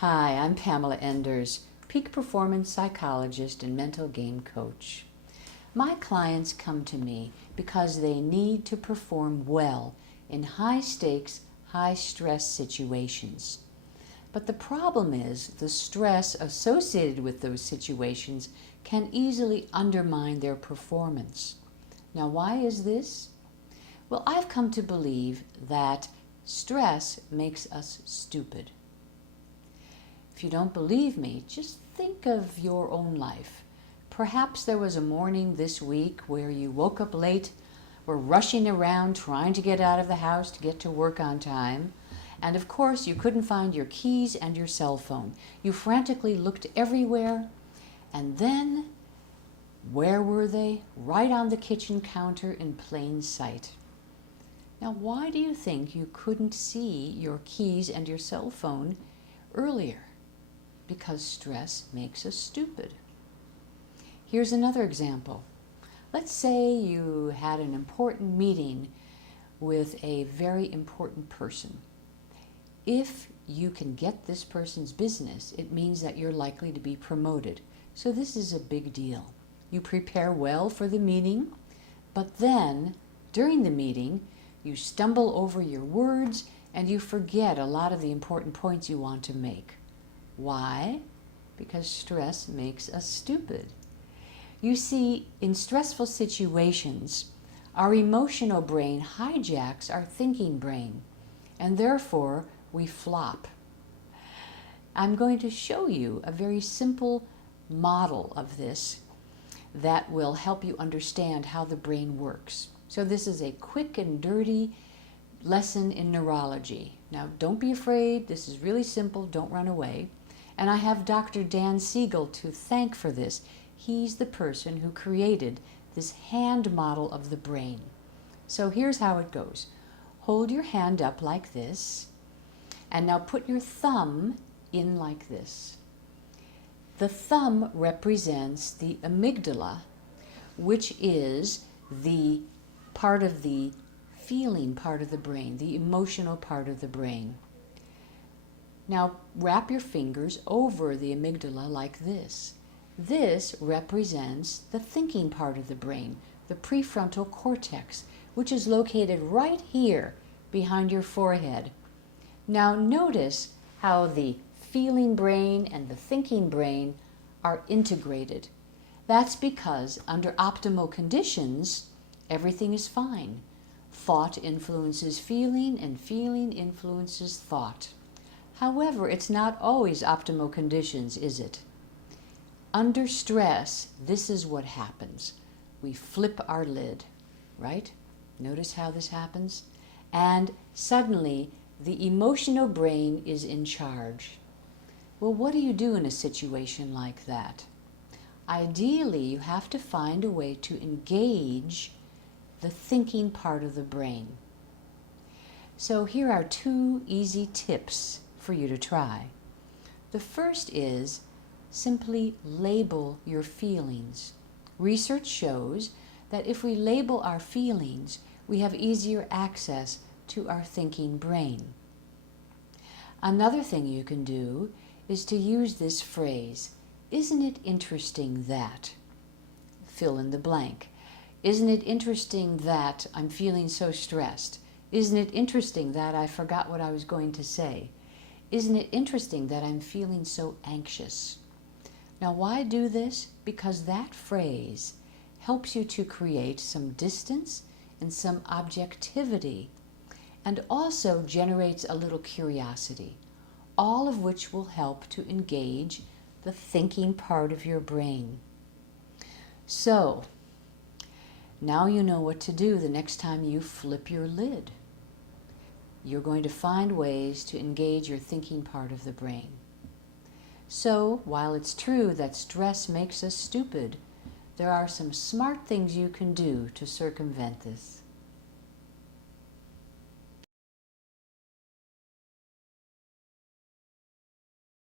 Hi, I'm Pamela Enders, peak performance psychologist and mental game coach. My clients come to me because they need to perform well in high stakes, high stress situations. But the problem is the stress associated with those situations can easily undermine their performance. Now, why is this? Well, I've come to believe that stress makes us stupid. If you don't believe me, just think of your own life. Perhaps there was a morning this week where you woke up late, were rushing around trying to get out of the house to get to work on time, and of course you couldn't find your keys and your cell phone. You frantically looked everywhere, and then where were they? Right on the kitchen counter in plain sight. Now, why do you think you couldn't see your keys and your cell phone earlier? Because stress makes us stupid. Here's another example. Let's say you had an important meeting with a very important person. If you can get this person's business, it means that you're likely to be promoted. So this is a big deal. You prepare well for the meeting, but then during the meeting, you stumble over your words and you forget a lot of the important points you want to make. Why? Because stress makes us stupid. You see, in stressful situations, our emotional brain hijacks our thinking brain, and therefore we flop. I'm going to show you a very simple model of this that will help you understand how the brain works. So this is a quick and dirty lesson in neurology. Now, don't be afraid. This is really simple. Don't run away. And I have Dr. Dan Siegel to thank for this. He's the person who created this hand model of the brain. So here's how it goes. Hold your hand up like this, and now put your thumb in like this. The thumb represents the amygdala, which is the part of the feeling part of the brain, the emotional part of the brain. Now wrap your fingers over the amygdala like this. This represents the thinking part of the brain, the prefrontal cortex, which is located right here behind your forehead. Now notice how the feeling brain and the thinking brain are integrated. That's because under optimal conditions, everything is fine. Thought influences feeling and feeling influences thought. However, it's not always optimal conditions, is it? Under stress, this is what happens. We flip our lid, right? Notice how this happens? And suddenly, the emotional brain is in charge. Well, what do you do in a situation like that? Ideally, you have to find a way to engage the thinking part of the brain. So here are two easy tips for you to try. The first is simply label your feelings. Research shows that if we label our feelings, we have easier access to our thinking brain. Another thing you can do is to use this phrase, isn't it interesting that, fill in the blank. Isn't it interesting that I'm feeling so stressed? Isn't it interesting that I forgot what I was going to say? Isn't it interesting that I'm feeling so anxious? Now, why do this? Because that phrase helps you to create some distance and some objectivity, and also generates a little curiosity, all of which will help to engage the thinking part of your brain. So, now you know what to do the next time you flip your lid. You're going to find ways to engage your thinking part of the brain. So, while it's true that stress makes us stupid, there are some smart things you can do to circumvent this.